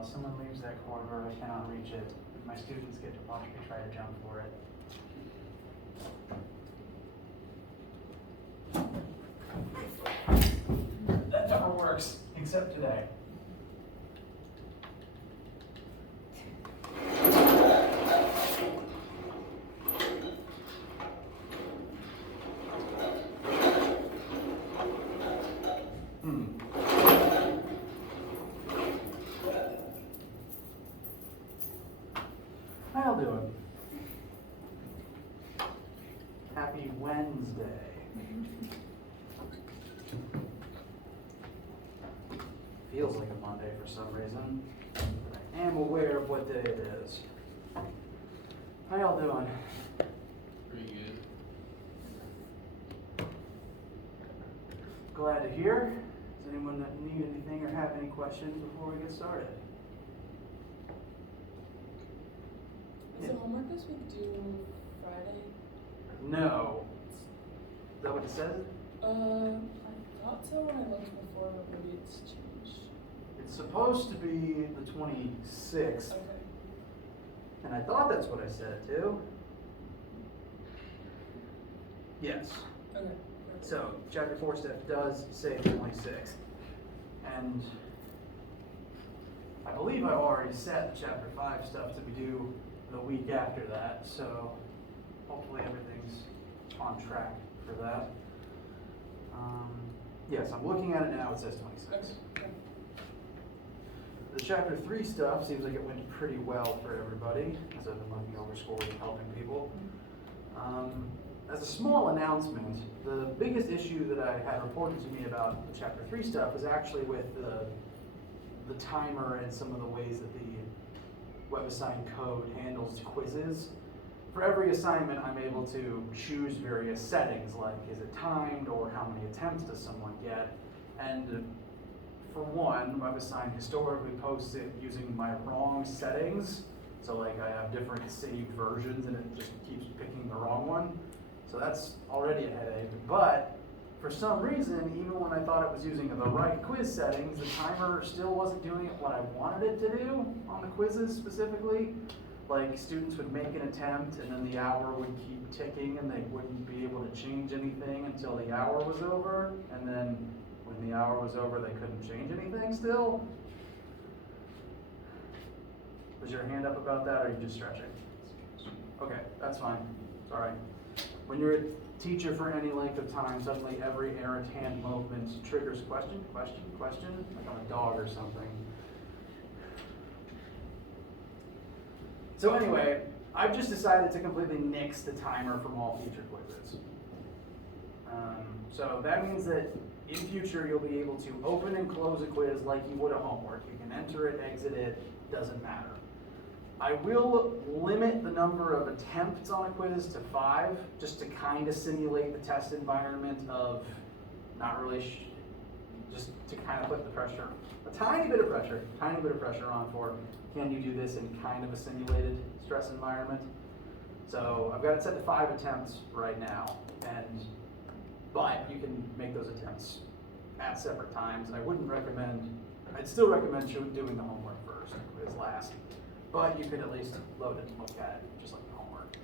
if someone leaves that corridor, I cannot reach it. If my students get to watch me try to jump for it. That never works, except today. How y'all doing? Happy Wednesday. Feels like a Monday for some reason, but I am aware of what day it is. How y'all doing? Pretty good. Glad to hear. Does anyone need anything or have any questions before we get started? Is the homework this week due Friday? No. Is that what it says? I thought so when I looked before, but maybe it's changed. It's supposed to be the 26th, Okay. and I thought that's what I said too. Yes. Okay. So, chapter 4 stuff does say the 26th. And I believe I already set chapter 5 stuff to be due the week after that, so hopefully everything's on track for that. Yes, I'm looking at it now, it says 26. Okay. The chapter 3 stuff seems like it went pretty well for everybody, as I've been looking over scores and helping people. As a small announcement, the biggest issue that I had reported to me about the chapter 3 stuff is actually with the timer and some of the ways that the WebAssign code handles quizzes. For every assignment, I'm able to choose various settings, like is it timed or how many attempts does someone get. And for one, WebAssign historically posts it using my wrong settings. So like I have different saved versions and it just keeps picking the wrong one. So that's already a headache. But for some reason, even when I thought it was using the right quiz settings, the timer still wasn't doing it what I wanted it to do on the quizzes specifically. Like students would make an attempt and then the hour would keep ticking and they wouldn't be able to change anything until the hour was over. And then when the hour was over, they couldn't change anything still. Was your hand up about that or are you just stretching? Okay, that's fine. It's all right. When you're a teacher for any length of time, suddenly every errant hand movement triggers question, like I'm a dog or something. So anyway, I've just decided to completely nix the timer from all future quizzes. So that means that in future you'll be able to open and close a quiz like you would a homework. You can enter it, exit it, doesn't matter. I will limit the number of attempts on a quiz to 5, just to kind of simulate the test environment of not really, just to kind of put the pressure, a tiny bit of pressure on for, can you do this in kind of a simulated stress environment? So I've got it set to 5 attempts right now, but you can make those attempts at separate times. I'd still recommend doing the homework first, quiz last. But you could at least load it and look at it, just like the homework.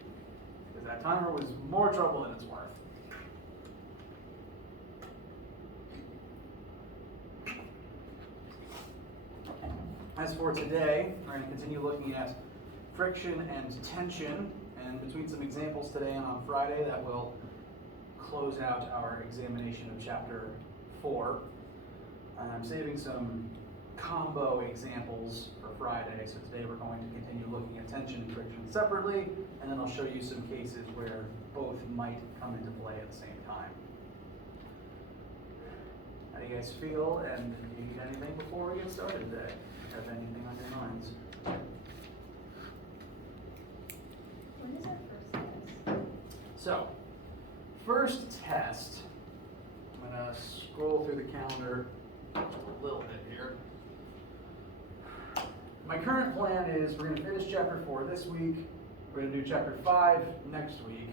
Because that timer was more trouble than it's worth. As for today, we're going to continue looking at friction and tension. And between some examples today and on Friday, that will close out our examination of chapter 4. I'm saving some combo examples for Friday, so today we're going to continue looking at tension and friction separately, and then I'll show you some cases where both might come into play at the same time. How do you guys feel, and do you need anything before we get started today? Have anything on your minds? When is our first test? So, first test, I'm going to scroll through the calendar a little bit here. My current plan is we're going to finish chapter 4 this week. We're going to do chapter 5 next week.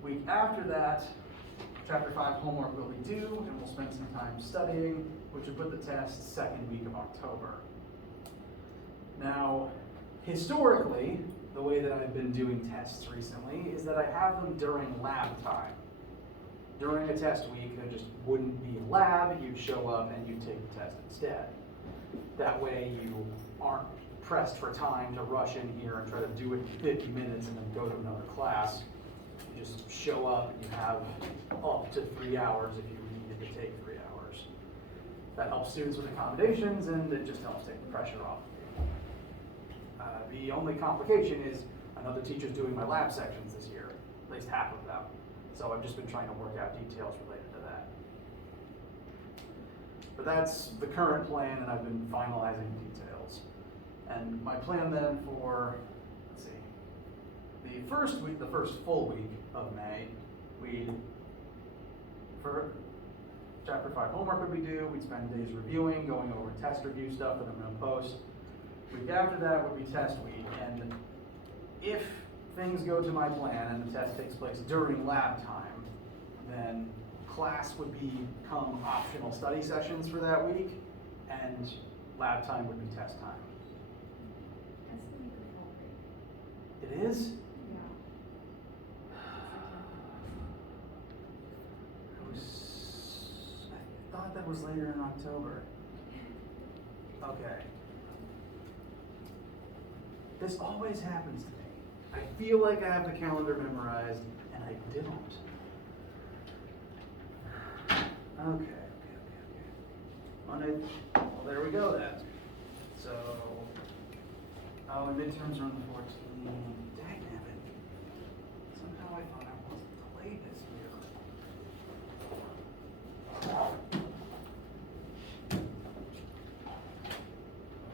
Week after that, chapter 5 homework will be due, and we'll spend some time studying, which will put the test second week of October. Now, historically, the way that I've been doing tests recently is that I have them during lab time. During a test week, there just wouldn't be a lab, you'd show up and you'd take the test instead. That way you aren't pressed for time to rush in here and try to do it in 50 minutes and then go to another class. You just show up and you have up to 3 hours if you needed to take 3 hours. That helps students with accommodations and it just helps take the pressure off. The only complication is another teacher's doing my lab sections this year, at least half of them. So I've just been trying to work out details related to that. But that's the current plan and I've been finalizing details. And my plan then for, let's see, the first week, the first full week of May, for chapter 5 homework would be due, we'd spend days reviewing, going over test review stuff that I'm going to post. Week after that would be test week, and if things go to my plan and the test takes place during lab time, then class would become optional study sessions for that week, and lab time would be test time. That's the week of fall break. It is? Yeah. I thought that was later in October. Okay. This always happens to me. I feel like I have the calendar memorized, and I don't. Okay. Monday, well, there we go then. So, and midterms are on the 14th. Dagnabbit. Somehow I thought I wasn't delayed this year.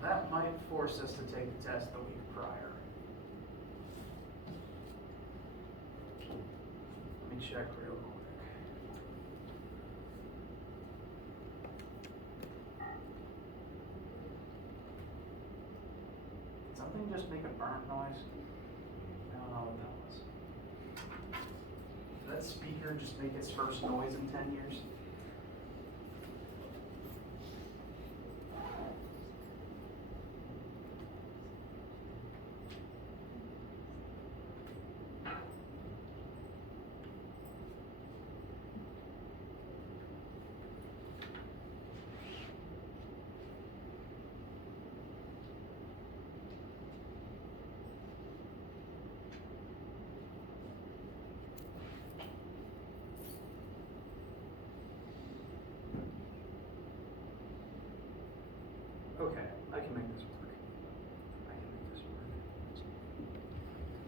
That might force us to take the test the week prior. Let me check real quick. Did something just make a burnt noise? I don't know what that was. Did that speaker just make its first noise in 10 years? Okay, I can make this work. I can make this work.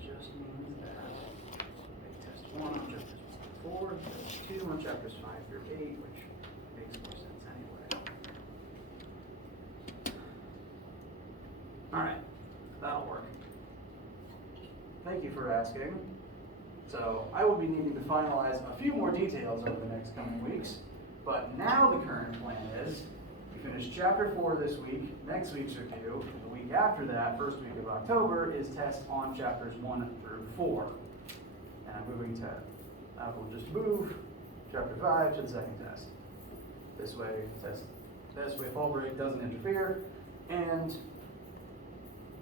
Just means that make test 1 on chapters 4, test 2 on chapters 5 through 8, which makes more sense anyway. Alright, that'll work. Thank you for asking. So, I will be needing to finalize a few more details over the next coming weeks, but now the current plan is finish chapter 4 this week, next week's review. The week after that, first week of October, is test on chapters 1 through 4. And I'm moving to, I will just move chapter 5 to the second test. This way, fall break doesn't interfere, and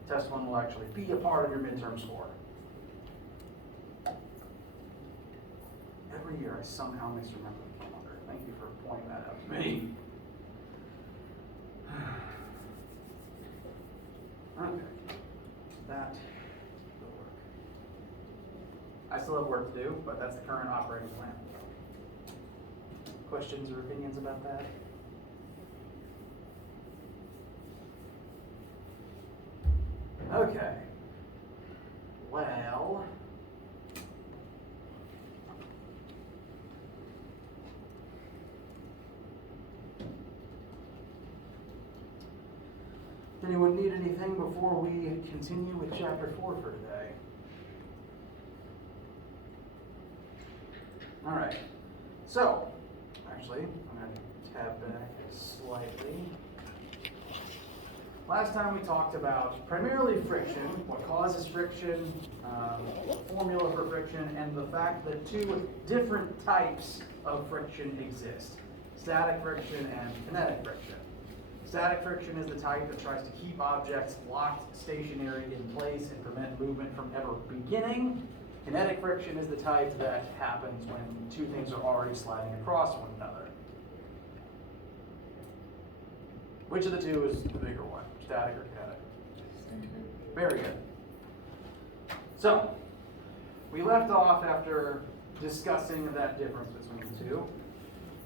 test 1 will actually be a part of your midterm score. Every year I somehow misremember the calendar. Thank you for pointing that out to me. Okay, that will work. I still have work to do, but that's the current operating plan. Questions or opinions about that? Okay. Well, does anyone need anything before we continue with chapter 4 for today? All right. So, actually, I'm going to tab back slightly. Last time we talked about primarily friction, what causes friction, formula for friction, and the fact that 2 different types of friction exist: static friction and kinetic friction. Static friction is the type that tries to keep objects locked stationary in place and prevent movement from ever beginning. Kinetic friction is the type that happens when two things are already sliding across one another. Which of the two is the bigger one, static or kinetic? Very good. So, we left off after discussing that difference between the two.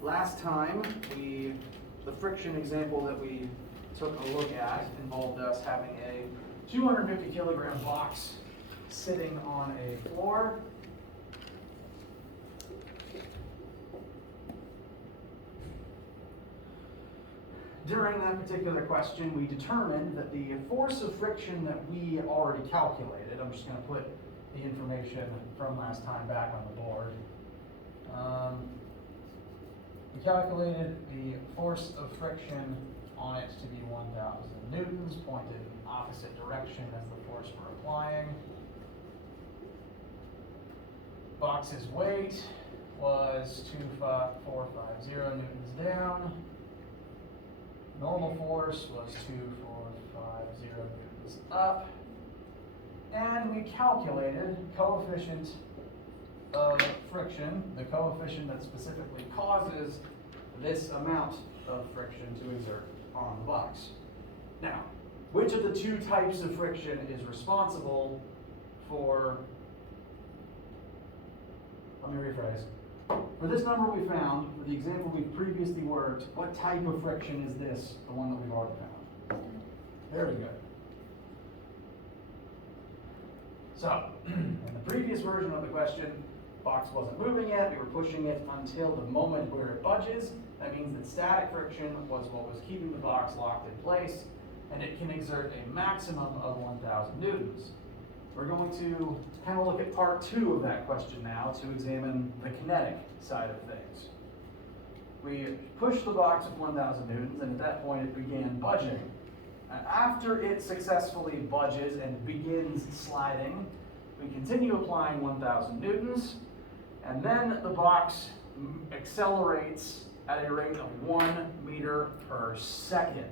Last time, the friction example that we took a look at involved us having a 250 kilogram box sitting on a floor. During that particular question, we determined that the force of friction that we already calculated, I'm just going to put the information from last time back on the board. We calculated the force of friction on it to be 1,000 newtons, pointed in the opposite direction as the force we're applying. Box's weight was 2,450 newtons down. Normal force was 2,450 newtons up. And we calculated coefficient of friction, the coefficient that specifically causes this amount of friction to exert on the box. Now, which of the two types of friction is responsible for, let me rephrase. For this number we found, for the example we've previously worked, what type of friction is this, the one that we've already found? Very good. So, in the previous version of the question, box wasn't moving yet, we were pushing it until the moment where it budges. That means that static friction was what was keeping the box locked in place, and it can exert a maximum of 1,000 newtons. We're going to kind of look at part 2 of that question now to examine the kinetic side of things. We pushed the box with 1,000 newtons, and at that point it began budging. After it successfully budges and begins sliding, we continue applying 1,000 newtons, and then the box accelerates at a rate of 1 meter per second.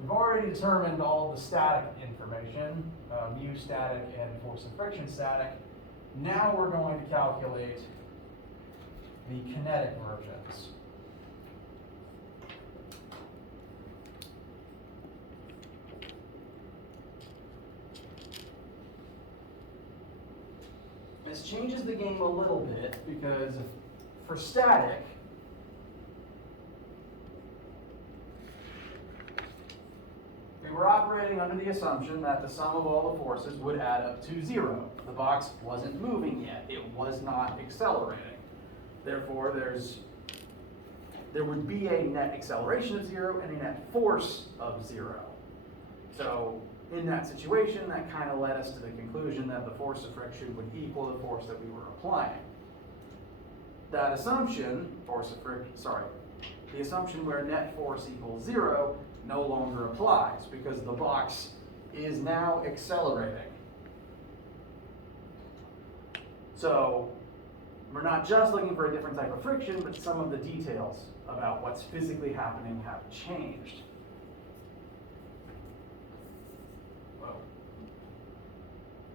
We've already determined all the static information, mu static and force of friction static. Now we're going to calculate the kinetic versions. This changes the game a little bit because for static, we were operating under the assumption that the sum of all the forces would add up to 0. The box wasn't moving yet. It was not accelerating. Therefore, there would be a net acceleration of 0 and a net force of 0. So in that situation, that kind of led us to the conclusion that the force of friction would equal the force that we were applying. That assumption, the assumption where net force equals 0 no longer applies because the box is now accelerating. So we're not just looking for a different type of friction, but some of the details about what's physically happening have changed. Whoa.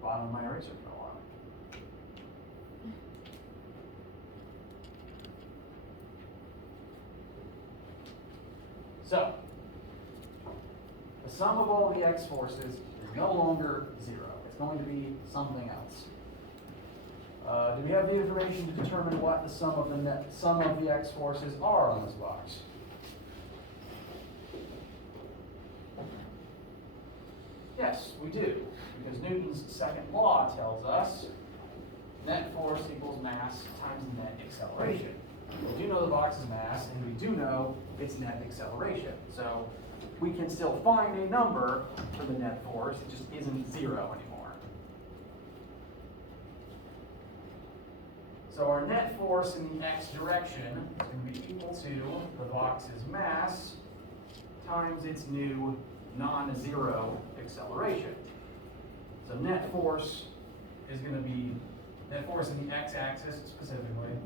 Bottom of my eraser fell on. So, the sum of all the x forces is no longer 0. It's going to be something else. Do we have the information to determine what the sum of the x forces are on this box? Yes, we do, because Newton's second law tells us net force equals mass times net acceleration. We do know the box's mass, and we do know its net acceleration. So we can still find a number for the net force, it just isn't 0 anymore. So our net force in the x direction is going to be equal to the box's mass times its new non-zero acceleration. So net force is going to be, net force in the x-axis specifically,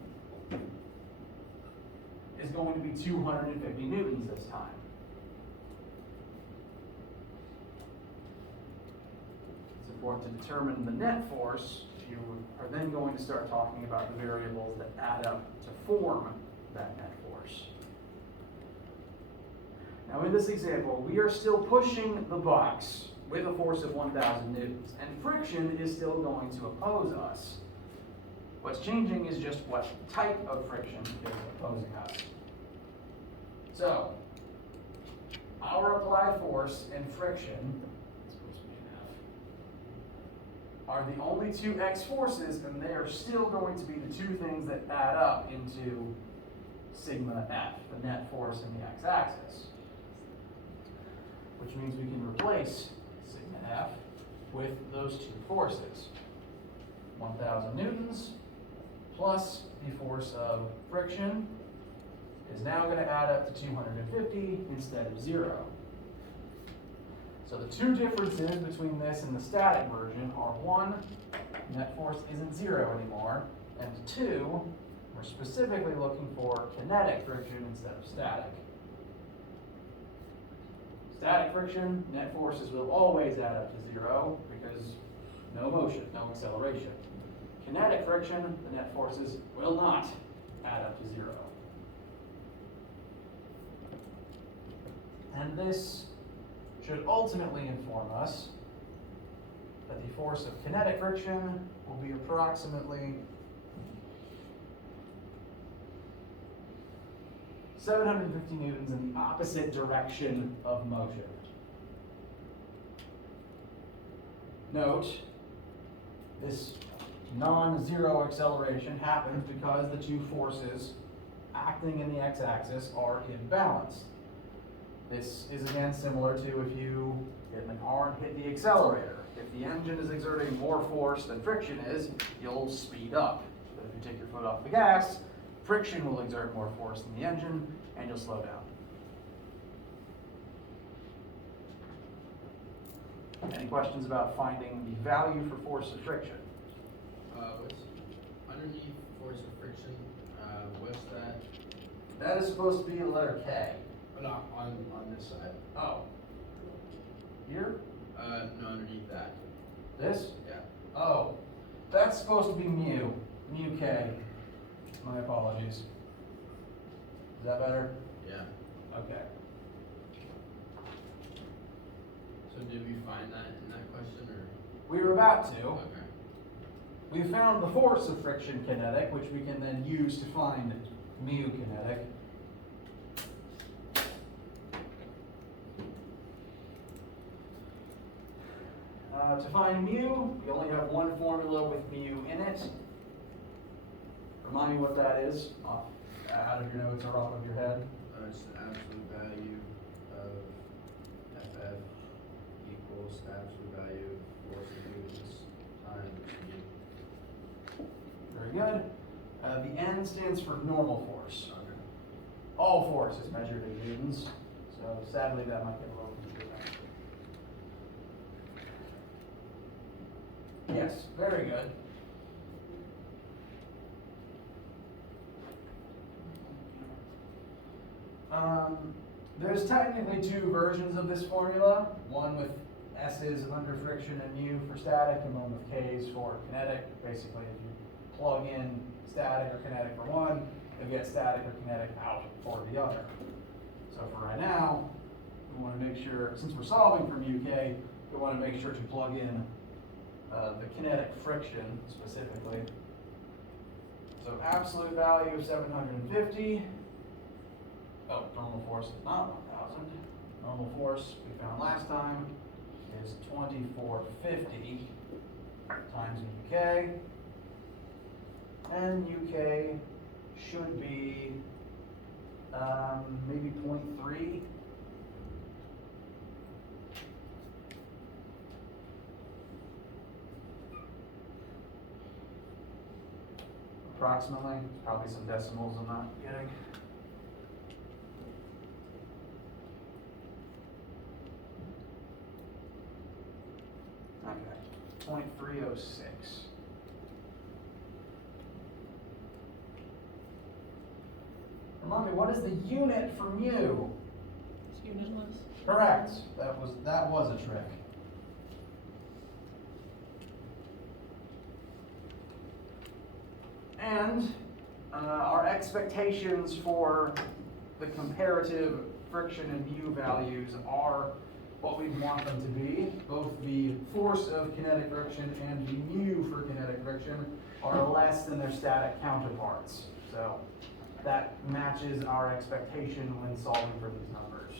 is going to be 250 newtons this time. For to determine the net force, you are then going to start talking about the variables that add up to form that net force. Now in this example, we are still pushing the box with a force of 1,000 newtons, and friction is still going to oppose us. What's changing is just what type of friction is opposing us. So, our applied force and friction are the only two x forces, and they are still going to be the two things that add up into sigma f, the net force in the x-axis. Which means we can replace sigma f with those two forces. 1,000 newtons plus the force of friction is now going to add up to 250 instead of 0. So the two differences between this and the static version are 1, net force isn't 0 anymore, and 2, we're specifically looking for kinetic friction instead of static. Static friction, net forces will always add up to 0 because no motion, no acceleration. Kinetic friction, the net forces will not add up to 0. And this should ultimately inform us that the force of kinetic friction will be approximately 750 newtons in the opposite direction of motion. Note, this non-zero acceleration happens because the two forces acting in the x-axis are imbalanced. This is again similar to if you get in the car and hit the accelerator. If the engine is exerting more force than friction is, you'll speed up. But if you take your foot off the gas, friction will exert more force than the engine, and you'll slow down. Any questions about finding the value for force of friction? What's underneath force of friction? What's that? That is supposed to be the letter K. Oh, no, on this side. Oh. Here? No, underneath that. This? Yeah. Oh. That's supposed to be mu. Mu K. My apologies. Is that better? Yeah. Okay. So did we find that in that question, or? We were about to. Okay. We found the force of friction kinetic, which we can then use to find mu kinetic. To find mu, we only have one formula with mu in it. Remind me what that is, out of your notes or off of your head. It's the absolute value of FF equals the absolute value of force of newtons times mu. Very good. The N stands for normal force. Okay. All force is measured in newtons, so sadly that might get a little confusing. Yes, very good. There's technically two versions of this formula, one with S's under friction and mu for static, and one with K's for kinetic. Basically, if you plug in static or kinetic for one, you'll get static or kinetic out for the other. So for right now, we want to make sure, since we're solving for mu K, we want to make sure to plug in the kinetic friction specifically. So absolute value of 750. Oh, normal force is not 1,000. Normal force we found last time is 2450 times UK. And UK should be maybe 0.3. Approximately. Probably some decimals I'm not getting. Okay, 0.306. Remind me, what is the unit for mu? It's unitless. Correct. That was a trick. And our expectations for the comparative friction and mu values are what we want them to be. Both the force of kinetic friction and the mu for kinetic friction are less than their static counterparts. So that matches our expectation when solving for these numbers.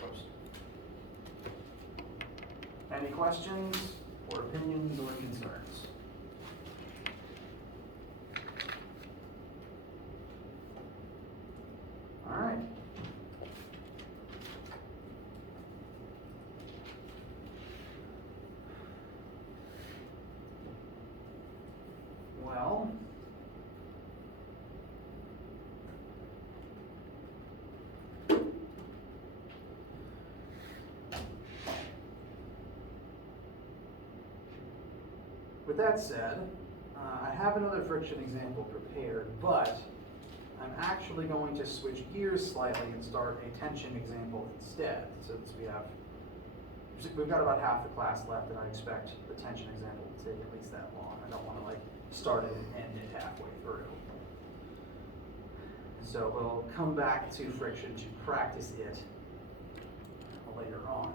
Whoops. Any questions or opinions or concerns? All right. Well, with that said, I have another friction example prepared, but I'm actually going to switch gears slightly and start a tension example instead, since we've got about half the class left, and I expect the tension example to take at least that long. I don't want to start it and end it halfway through. So we'll come back to friction to practice it later on.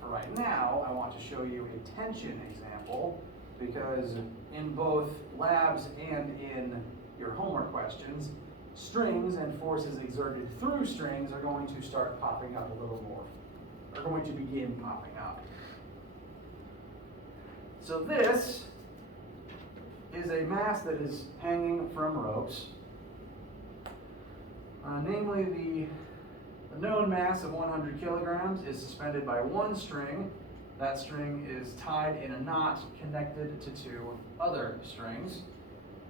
For right now, I want to show you a tension example, because in both labs and in your homework questions, strings and forces exerted through strings are going to start popping up a little more, are going to begin popping up. So this is a mass that is hanging from ropes, namely the known mass of 100 kilograms is suspended by one string. That string is tied in a knot connected to two other strings.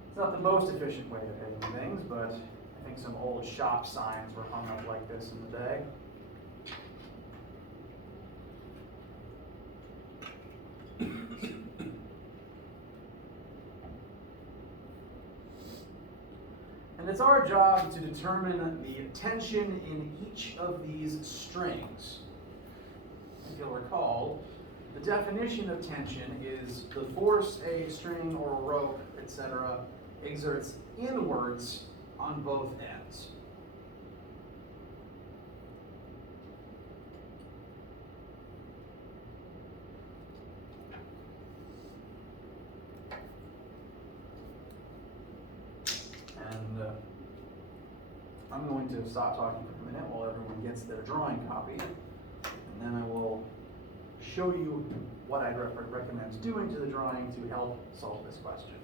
It's not the most efficient way of hanging things, but I think some old shop signs were hung up like this in the day. And it's our job to determine the tension in each of these strings. If you'll recall, the definition of tension is the force a string or a rope, etc., exerts inwards on both ends. And I'm going to stop talking for a minute while everyone gets their drawing copy, and then I will show you what I'd recommend doing to the drawing to help solve this question.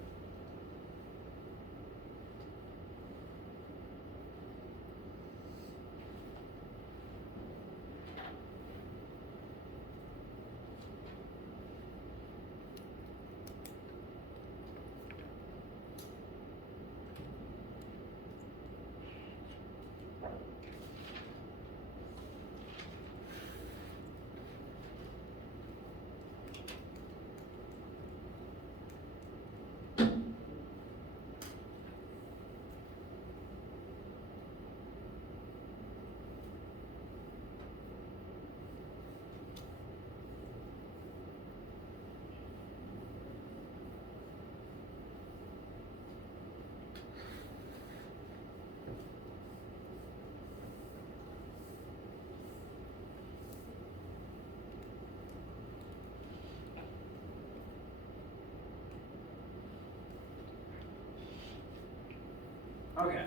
Okay.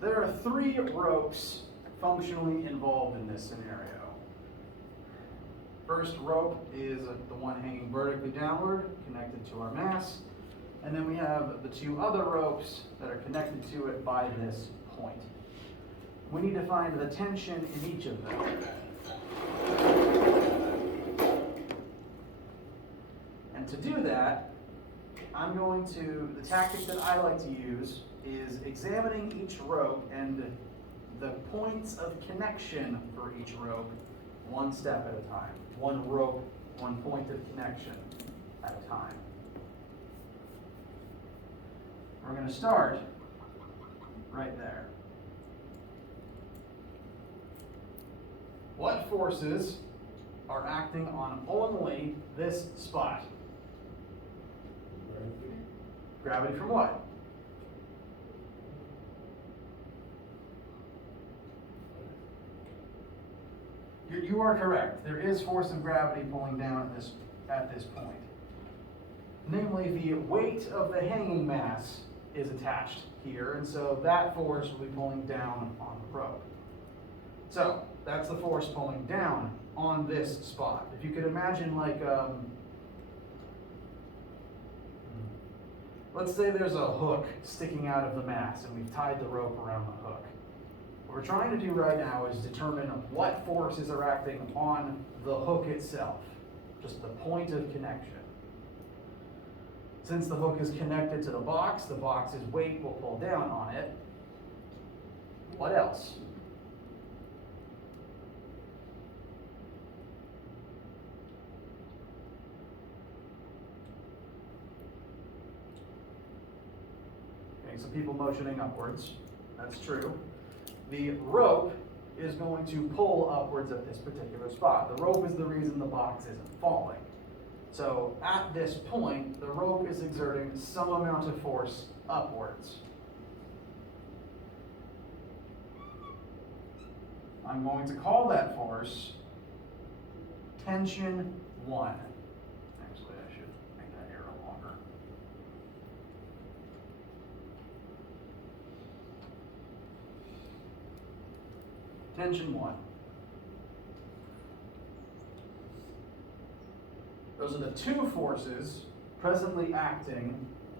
So there are three ropes functionally involved in this scenario. First rope is the one hanging vertically downward, connected to our mass. And then we have the two other ropes that are connected to it by this point. We need to find the tension in each of them. And to do that, the tactic that I like to use is examining each rope and the points of connection for each rope one step at a time. One rope, one point of connection at a time. We're going to start right there. What forces are acting on only this spot. Gravity from what? You are correct. There is force of gravity pulling down at this point. Namely, the weight of the hanging mass is attached here, and so that force will be pulling down on the rope. So, that's the force pulling down on this spot. If you could imagine like, let's say there's a hook sticking out of the mass and we've tied the rope around the hook. What we're trying to do right now is determine what forces are acting on the hook itself, just the point of connection. Since the hook is connected to the box's weight will pull down on it. What else? Okay, so people motioning upwards, that's true. The rope is going to pull upwards at this particular spot. The rope is the reason the box isn't falling. So at this point, the rope is exerting some amount of force upwards. I'm going to call that force tension 1. Actually, I should make that arrow longer. Tension 1. Those are the two forces presently acting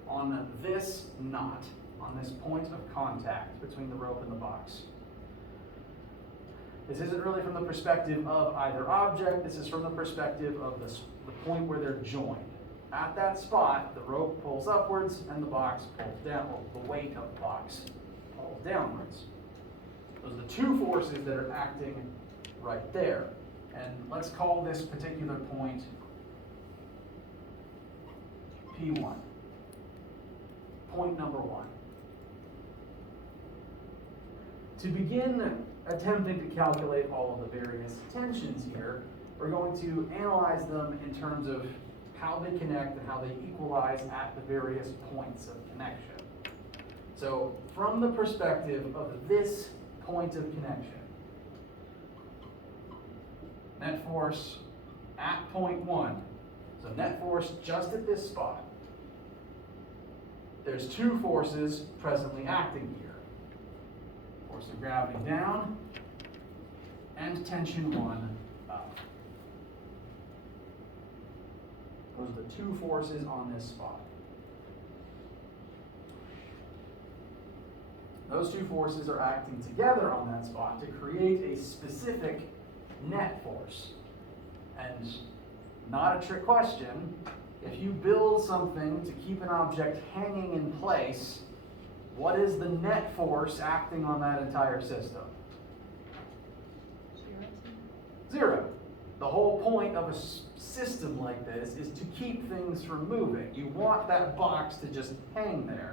on this knot, on this point of contact between the rope and the box. This isn't really from the perspective of either object, this is from the perspective of the point where they're joined. At that spot, the rope pulls upwards and the box pulls down, well, the weight of the box pulls downwards. Those are the two forces that are acting right there. And let's call this particular point P1. Point number 1. To begin attempting to calculate all of the various tensions here, we're going to analyze them in terms of how they connect and how they equalize at the various points of connection. So, from the perspective of this point of connection, net force at point 1, so net force just at this spot. There's two forces presently acting here. Force of gravity down and tension 1 up. Those are the two forces on this spot. Those two forces are acting together on that spot to create a specific net force. And not a trick question, if you build something to keep an object hanging in place, what is the net force acting on that entire system? 0. The whole point of a system like this is to keep things from moving. You want that box to just hang there.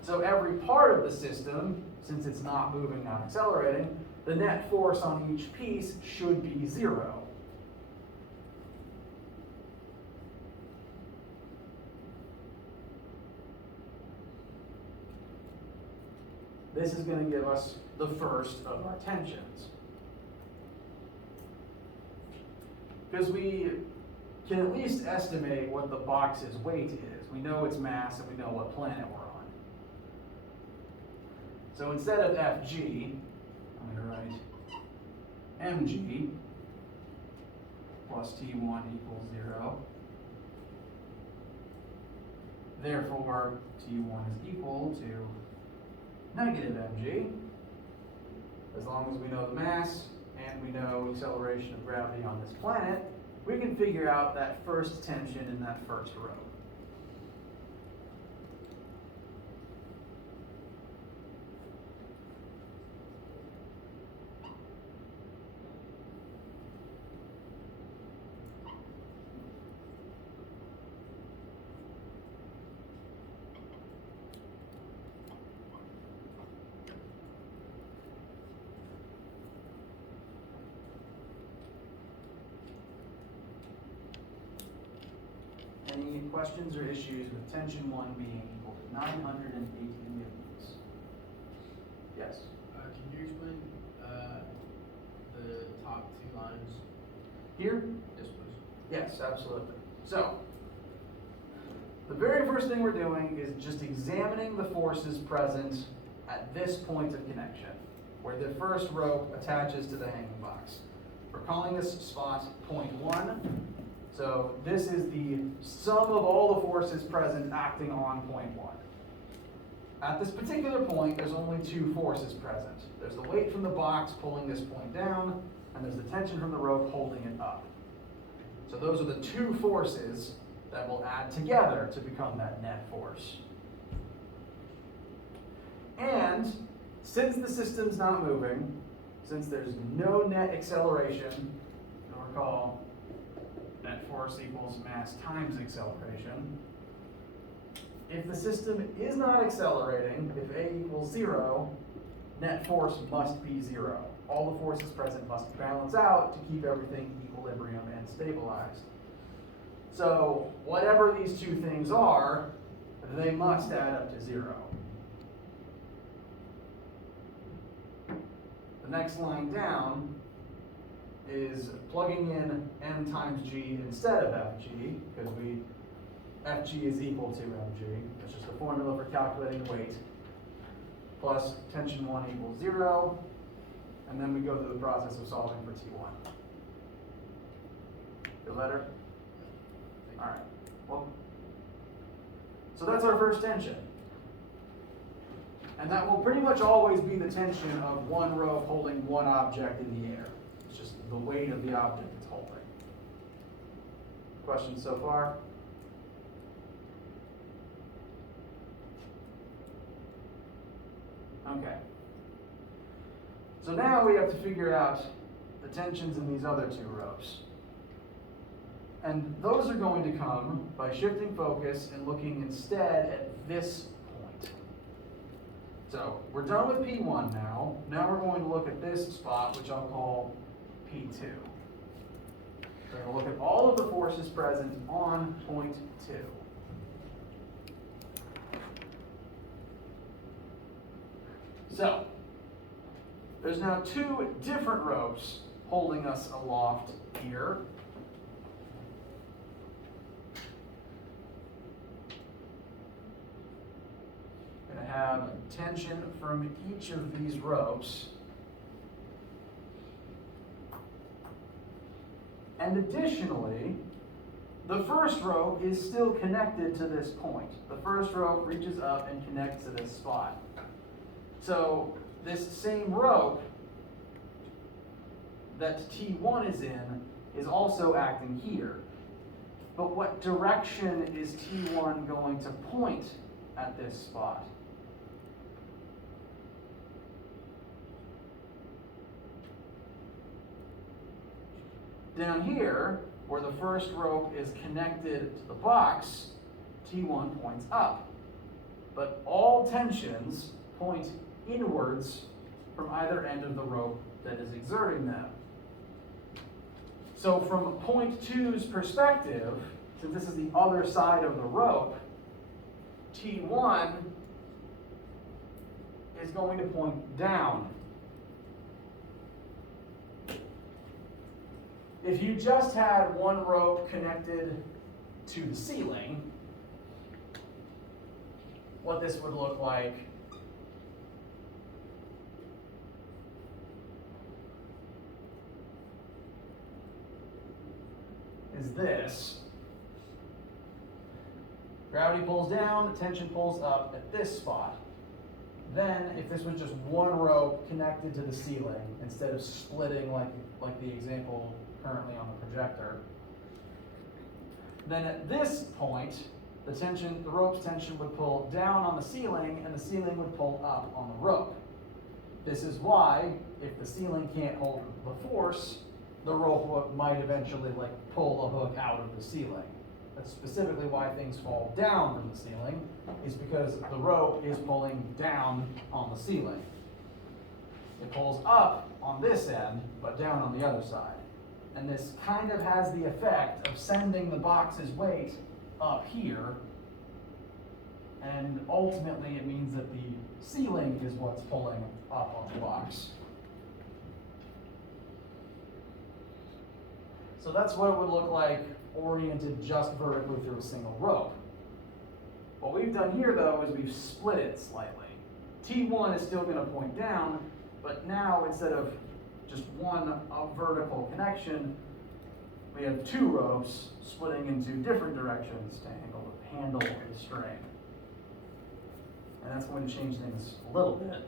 So every part of the system, since it's not moving, not accelerating, the net force on each piece should be 0. This is going to give us the first of our tensions. Because we can at least estimate what the box's weight is. We know its mass and we know what planet we're on. So instead of Fg, I'm going to write mg plus T1 equals 0. Therefore, T1 is equal to negative mg, as long as we know the mass and we know acceleration of gravity on this planet, we can figure out that first tension in that first row. questions or issues with tension 1 being equal to 980 newtons? Yes? Can you explain, the top two lines? Here? Yes, please. Yes, absolutely. So, the very first thing we're doing is just examining the forces present at this point of connection, where the first rope attaches to the hanging box. We're calling this spot point 1. So this is the sum of all the forces present acting on point 1. At this particular point, there's only two forces present. There's the weight from the box pulling this point down, and there's the tension from the rope holding it up. So those are the two forces that will add together to become that net force. And since the system's not moving, since there's no net acceleration, you'll recall net force equals mass times acceleration. If the system is not accelerating, if A equals 0, net force must be 0. All the forces present must balance out to keep everything equilibrium and stabilized. So whatever these two things are, they must add up to 0. The next line down is plugging in m times g instead of fg, because fg is equal to mg. That's just a formula for calculating weight. Plus tension 1 equals 0, and then we go through the process of solving for T1. Feel better? All right. Well, so that's our first tension. And that will pretty much always be the tension of one rope holding one object in the air. It's just the weight of the object it's holding. Questions so far? Okay. So now we have to figure out the tensions in these other two ropes. And those are going to come by shifting focus and looking instead at this point. So we're done with P1 now. Now we're going to look at this spot, which I'll call P2. We're going to look at all of the forces present on point 2. So, there's now two different ropes holding us aloft here. Going to have tension from each of these ropes. And additionally, the first rope is still connected to this point. The first rope reaches up and connects to this spot. So this same rope that T1 is in is also acting here. But what direction is T1 going to point at this spot? Down here, where the first rope is connected to the box, T1 points up. But all tensions point inwards from either end of the rope that is exerting them. So from point 2's perspective, since this is the other side of the rope, T1 is going to point down. If you just had one rope connected to the ceiling, what this would look like is this. Gravity pulls down, tension pulls up at this spot. Then, if this was just one rope connected to the ceiling, instead of splitting like the example currently on the projector, then at this point, the rope's tension would pull down on the ceiling, and the ceiling would pull up on the rope. This is why, if the ceiling can't hold the force, the rope hook might eventually pull the hook out of the ceiling. That's specifically why things fall down from the ceiling, is because the rope is pulling down on the ceiling. It pulls up on this end, but down on the other side. And this kind of has the effect of sending the box's weight up here. And ultimately, it means that the ceiling is what's pulling up on the box. So that's what it would look like oriented just vertically through a single rope. What we've done here, though, is we've split it slightly. T1 is still going to point down, but now instead of just one vertical connection, we have two ropes splitting into different directions to handle the strain. And that's going to change things a little bit.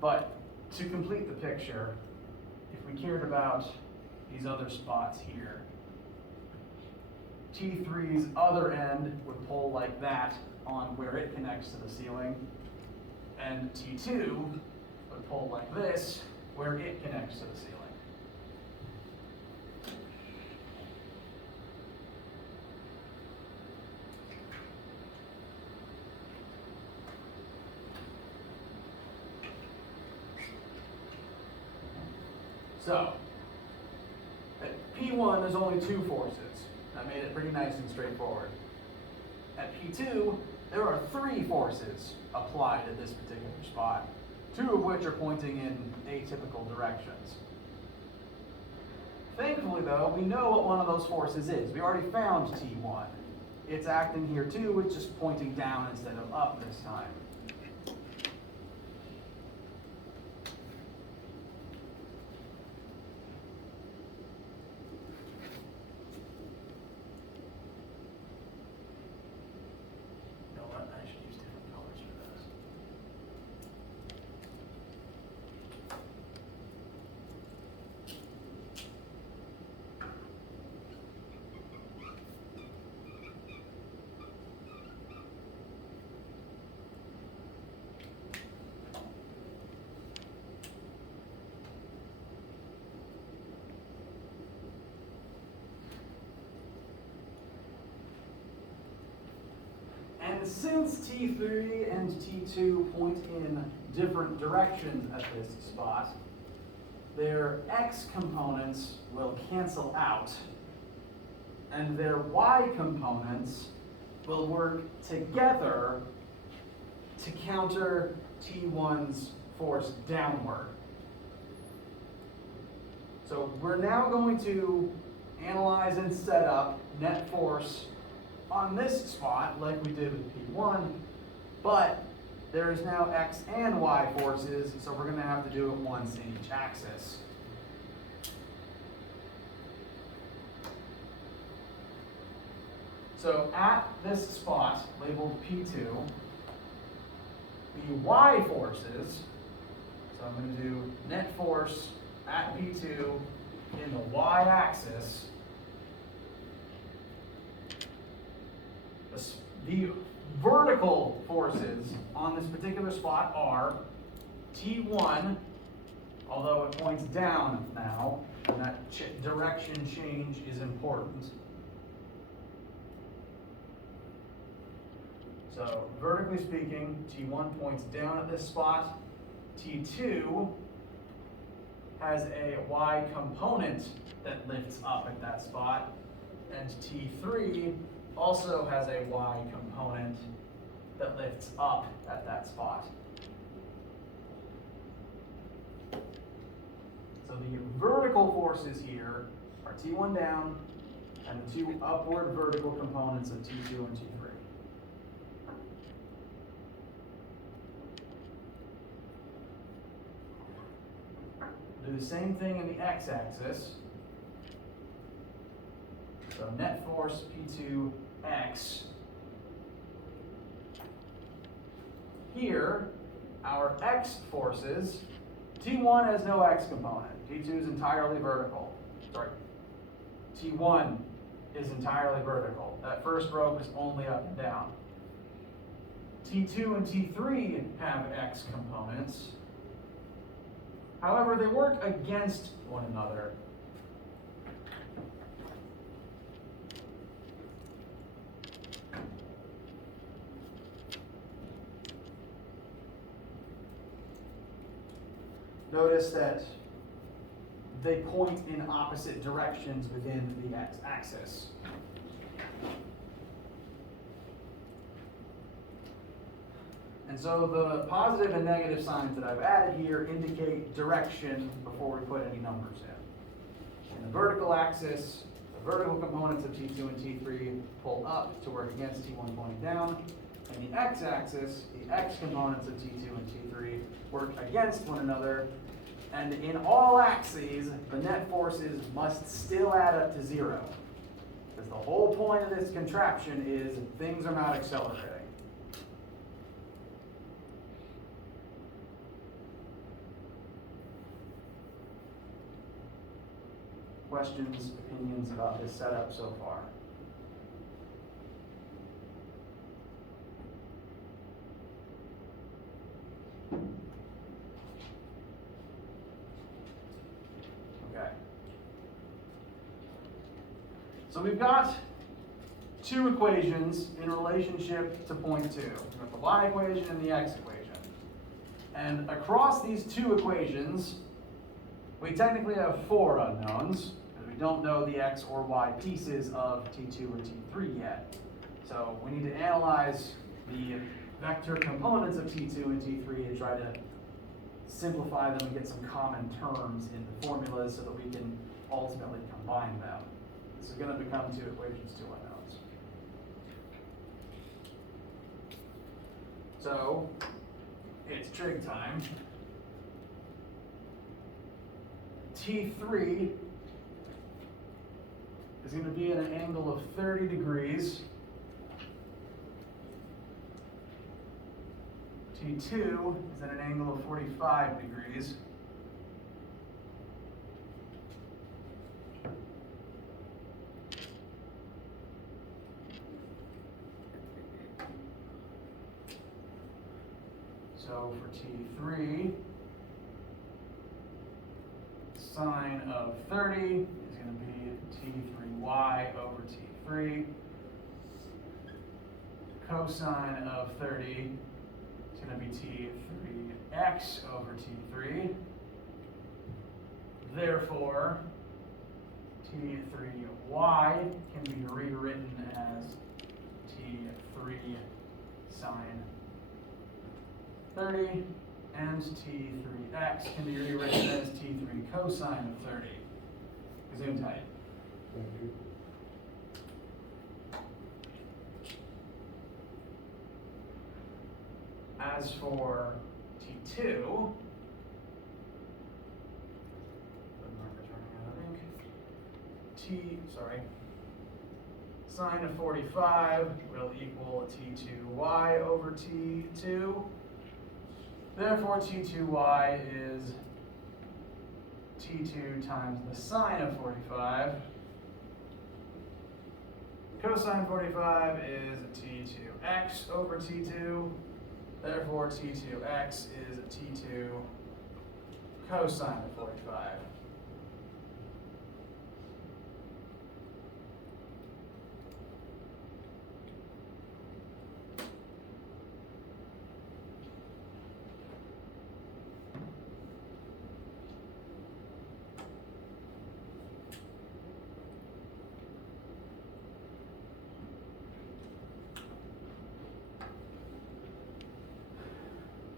But to complete the picture, if we cared about these other spots here, T3's other end would pull like that on where it connects to the ceiling, and T2 would pull like this where it connects to the ceiling. So, at P1 there's only two forces. That made it pretty nice and straightforward. At P2, there are three forces applied at this particular spot, two of which are pointing in atypical directions. Thankfully though, we know what one of those forces is. We already found T1. It's acting here too, it's just pointing down instead of up this time. And since T3 and T2 point in different directions at this spot, their X components will cancel out, and their Y components will work together to counter T1's force downward. So we're now going to analyze and set up net force on this spot like we did with P1, but there is now X and Y forces, so we're going to have to do it once in each axis. So at this spot, labeled P2, the Y forces, so I'm going to do net force at P2 in the Y axis. The vertical forces on this particular spot are T1, although it points down now, and that direction change is important. So vertically speaking, T1 points down at this spot. T2 has a Y component that lifts up at that spot, and T3 also has a Y component that lifts up at that spot. So the vertical forces here are T1 down and the two upward vertical components of T2 and T3. Do the same thing in the x-axis. So net force P2x. Here, our x forces, T1 has no x component. T2 is entirely vertical. Sorry. T1 is entirely vertical. That first rope is only up and down. T2 and T3 have x components. However, they work against one another. Notice that they point in opposite directions within the x-axis. And so the positive and negative signs that I've added here indicate direction before we put any numbers in. In the vertical axis, the vertical components of T2 and T3 pull up to work against T1 pointing down. In the x-axis, the x components of T2 and T3 work against one another. And in all axes, the net forces must still add up to 0. Because the whole point of this contraption is things are not accelerating. Questions, opinions about this setup so far? Okay. So we've got two equations in relationship to point 2. We've got the y equation and the x equation. And across these two equations, we technically have 4 unknowns, because we don't know the x or y pieces of T2 or T3 yet. So we need to analyze the vector components of T2 and T3 and try to simplify them and get some common terms in the formulas so that we can ultimately combine them. This is going to become 2 equations, 2 unknowns. So it's trig time. T3 is going to be at an angle of 30 degrees. T2 is at an angle of 45 degrees. So for T3, sine of 30 is going to be T3y over T3. Cosine of 30 is going to be T3x over T3. Therefore, T3y can be rewritten as T3 sine 30, and T3x can be rewritten as T3 cosine of 30. Gesundheit. Thank you. As for T2, sine of 45 will equal T2y over T2. Therefore, T2y is T2 times the sine of 45. Cosine 45 is T2x over T2. Therefore, T2x is T2 cosine of 45.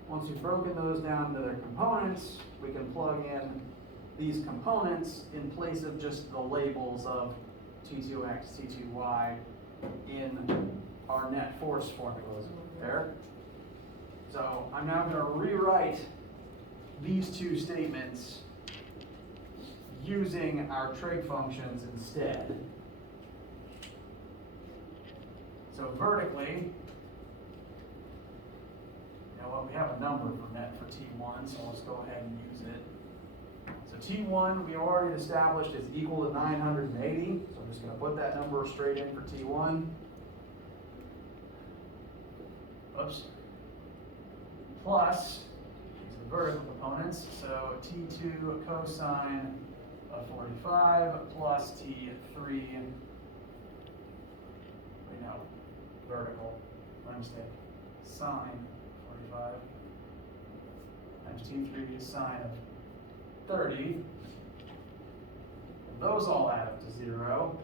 Once we've broken those down to their components, we can plug in these components in place of just the labels of T2x, T2y in our net force formulas. There. So I'm now going to rewrite these two statements using our trig functions instead. So vertically, well, we have a number for net for T1, so let's go ahead and use it. So T1 we already established is equal to 980, so I'm just going to put that number straight in for T1. Oops. Plus, these are the vertical components, so T2 cosine of 45 plus T3, vertical, my mistake, sine 45 times T3 is sine of 30 those all add up to 0.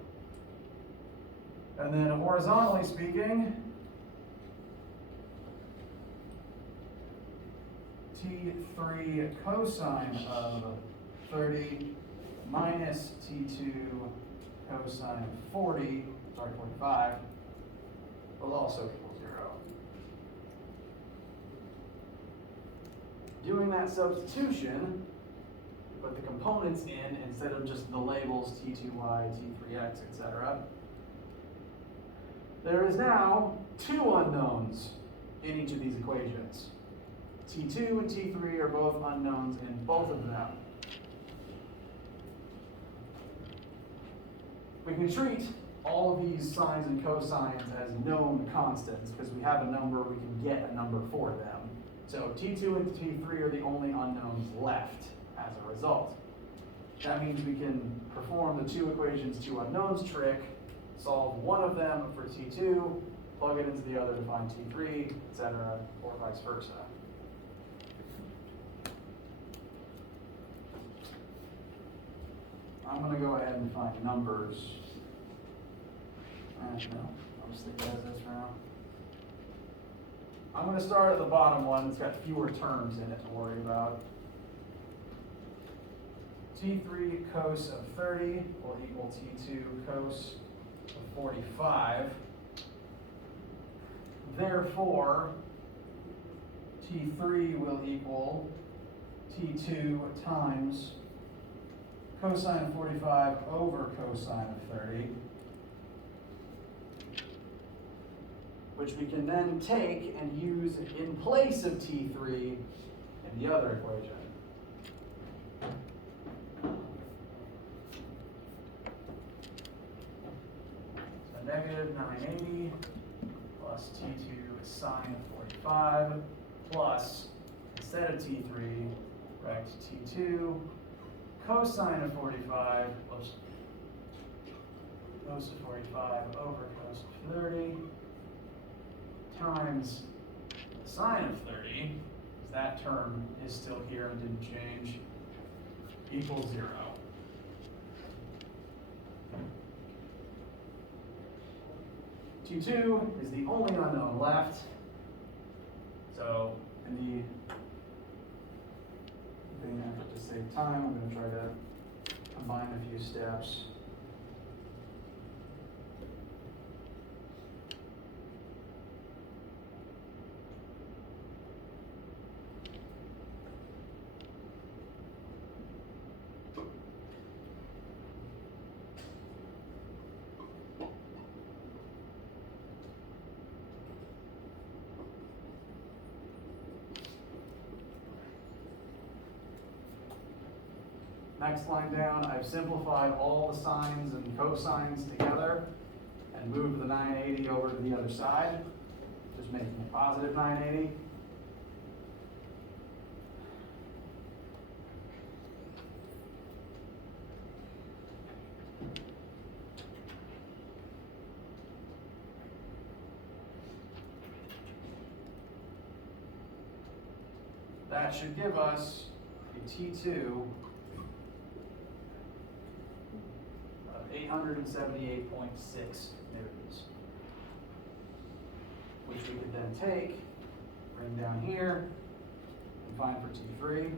And then horizontally speaking, T3 cosine of 30 minus T2 cosine of 45 will also equal 0. Doing that substitution, put the components in instead of just the labels T2y, T3x, etc. There is now 2 unknowns in each of these equations. T2 and T3 are both unknowns in both of them. We can treat all of these sines and cosines as known constants because we have a number, we can get a number for them. So T2 and T3 are the only unknowns left as a result. That means we can perform the 2 equations, 2 unknowns trick, solve one of them for T2, plug it into the other to find T3, etc., or vice versa. I'm going to go ahead and find numbers. No, I'll just leave it as is for now. I'm going to start at the bottom one. It's got fewer terms in it to worry about. T3 cos of 30 will equal T2 cos of 45. Therefore, T3 will equal T2 times cosine of 45 over cosine of 30, which we can then take and use in place of T3 in the other equation. So negative 980 plus T2 sine of 45 plus, instead of T3, write T2 cosine of 45, cos of 45 over cos of 30 times sine of 30, because that term is still here and didn't change, equals 0. T2 is the only unknown left, so in the effort to save time, I'm going to try to combine a few steps. Next line down, I've simplified all the sines and cosines together and moved the 980 over to the other side, just making it positive 980. That should give us a T2 of 878.6 newtons, which we could then take, bring down here, and find for T3.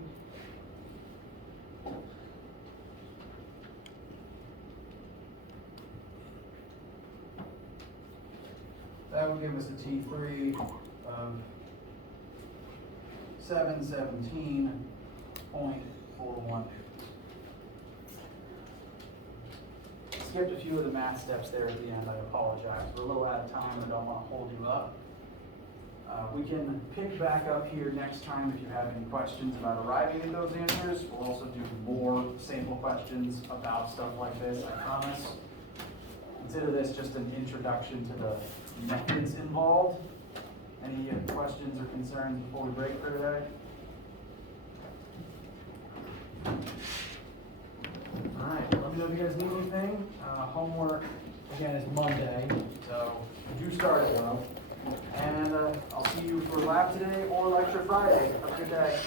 That would give us a T3 of 717.41 newtons. Skipped a few of the math steps there at the end, I apologize. We're a little out of time, I don't want to hold you up. We can pick back up here next time if you have any questions about arriving at those answers. We'll also do more sample questions about stuff like this, I promise. Consider this just an introduction to the methods involved. Any questions or concerns before we break for today? All right, let me know if you guys need anything. Homework, again, is Monday, so do start it though. And I'll see you for lab today or lecture Friday. Have a good day.